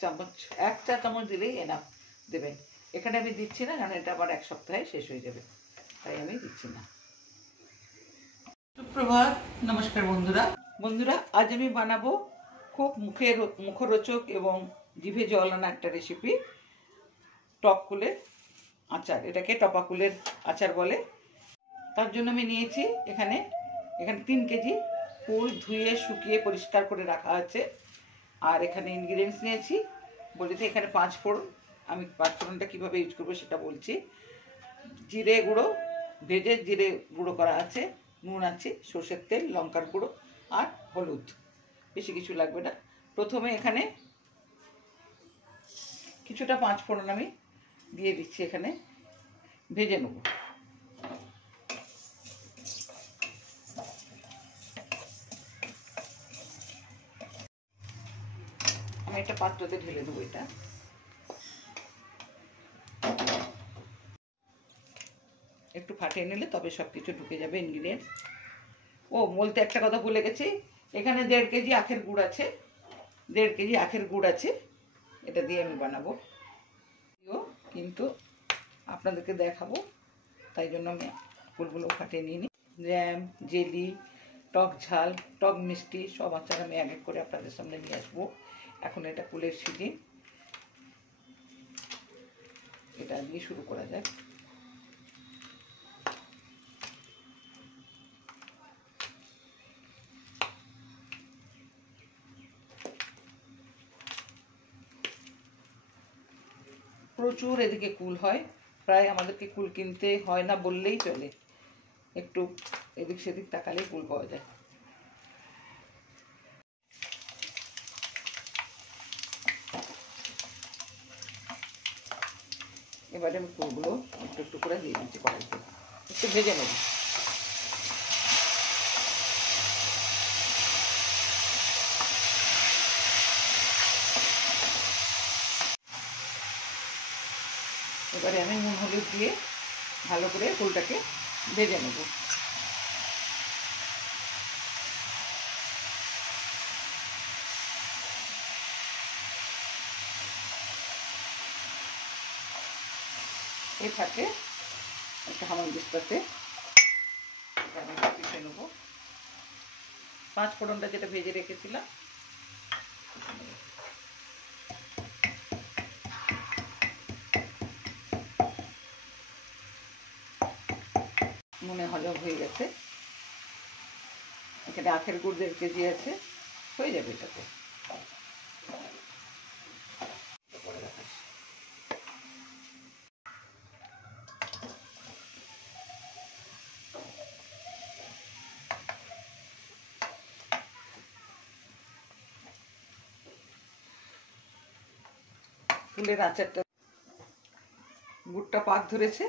চামচ, 1 চা চামচ দিলেই এনাফ দেবেন। এখানে আমি দিচ্ছি না, কারণ এটা আবার 1 সপ্তাহে শেষ হয়ে যাবে, তাই আমি দিচ্ছি না। সুপ্রভাত, নমস্কার বন্ধুরা, আজ আমি বানাবো খুব মুখরোচক এবং জিভে জল আনা একটা রেসিপি, টক কুলের আচার। এটাকে টপা কুলের আচার বলে। তার জন্য আমি নিয়েছি এখানে 3 কেজি কুল, ধুয়ে শুকিয়ে পরিষ্কার করে রাখা আছে। আর এখানে ইনগ্রিডিয়েন্টস নিয়েছি বলেছি, এখানে 5 ফোড়ন। আমি 5 ফোড়নটা কীভাবে ইউজ করবো সেটা বলছি। জিরে গুঁড়ো, ভেজে জিরে গুঁড়ো করা আছে, নুন আছে, সর্ষের তেল, লঙ্কার গুঁড়ো আর হলুদ, বেশি কিছু লাগবে না। প্রথমে এখানে কিছুটা 5 ফোড়ন আমি দিয়ে দিচ্ছি, এখানে ভেজে নেব। আমি একটা পাত্রতে ঢেলে দেবো। এটা একটু ফাটিয়ে নিলে তবে সব কিছু ঢুকে যাবে ইনগ্রিডিয়েন্টস। বলতে একটা কথা ভুলে গেছি, এখানে 1.5 কেজি আখের গুড় আছে। 1.5 কেজি আখের গুড় আছে, এটা দিয়ে আমি বানাবো। কিন্তু আপনাদেরকে দেখাবো, তাই জন্য আমি গুড়গুলো ফাটিয়ে নিয়ে নিই। জ্যাম, জেলি, টক ঝাল, টক মিষ্টি সব আচার আমি এক এক করে আপনাদের সামনে নিয়ে আসবো। এখন এটা কুলের সিজন, এটা দিয়ে শুরু করা যায়। প্রচুর এদিকে কুল হয়, প্রায় আমাদেরকে কুল কিনতে হয় না বললেই চলে। একটু এদিক সেদিক তাকালেই কুল পাওয়া যায়। এবারে আমি কুলগুলো একটু একটু করে দিয়ে দিচ্ছি কড়াইতে, একটু ভেজে নেব। এবারে আমি নুন হলুদ দিয়ে ভালো করে কুলটাকে ভেজে নেব। এই থাকে একটা হামানদিস্তাতে আমি পিষে নেব। 5 ফোড়নটা যেটা ভেজে রেখেছিলাম, মনে হজম হয়ে গেছে। এখানে আখের গুড় 1.5 কেজি আছে, হয়ে যাবে এটাতে। কুলের আচারটা গুড়টা পাক ধরেছে,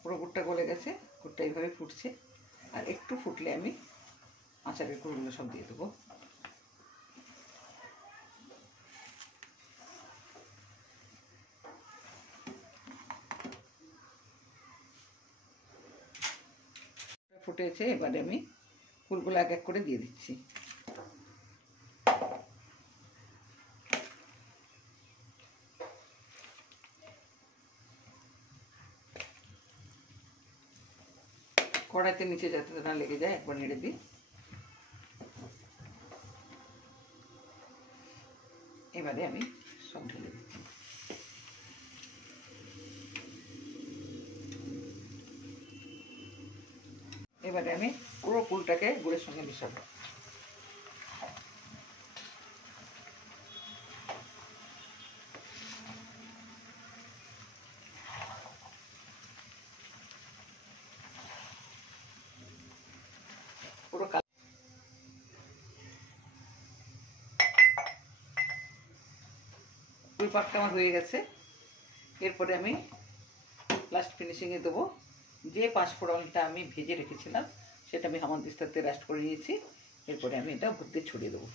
পুরো গুড়টা গলে গেছে। গুড়টা এইভাবে ফুটছে, আর একটু ফুটলে আমি আচারের গুঁড়োগুলো সব দিয়ে দেবো। ফুটেছে, এবারে আমি কুলগুলো এক এক করে দিয়ে দিচ্ছি। কড়াইতে নিচে যাতে না লেগে যায় একবার নেড়ে দিই। এবারে আমি সব ঢেলে দিচ্ছি। এবারে আমি পুরো কুলটাকে গুড়ের সঙ্গে মিশাবো। পুরো কুল পাকটা আমার হয়ে গেছে। এরপরে আমি লাস্ট ফিনিশিংয়ে দেবো যে 5 ফোড়নটা আমি ভেজে রেখেছিলাম, সেটা আমি হামানদিস্তাতে রোস্ট করে নিয়েছি। এরপরে আমি এটা ভর্তি ছড়িয়ে দেবো।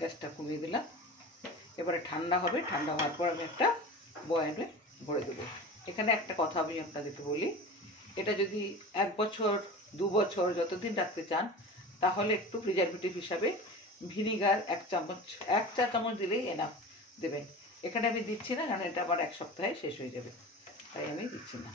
গ্যাসটা কমিয়ে দিলাম। এবারে ঠান্ডা হবে, ঠান্ডা হওয়ার পর আমি একটা বয়ামে ভরে দেবো। এখানে একটা কথা আমি আপনাদেরকে বলি, এটা যদি 1 বছর 2 বছর যতদিন রাখতে চান তাহলে একটু প্রিজারভেটিভ হিসাবে ভিনিগার 1 চা চামচ দিলেই এনাফ দেবেন। এখানে আমি দিচ্ছি না, কারণ এটা আবার 1 সপ্তাহে শেষ হয়ে যাবে, তাই আমি দিচ্ছি না।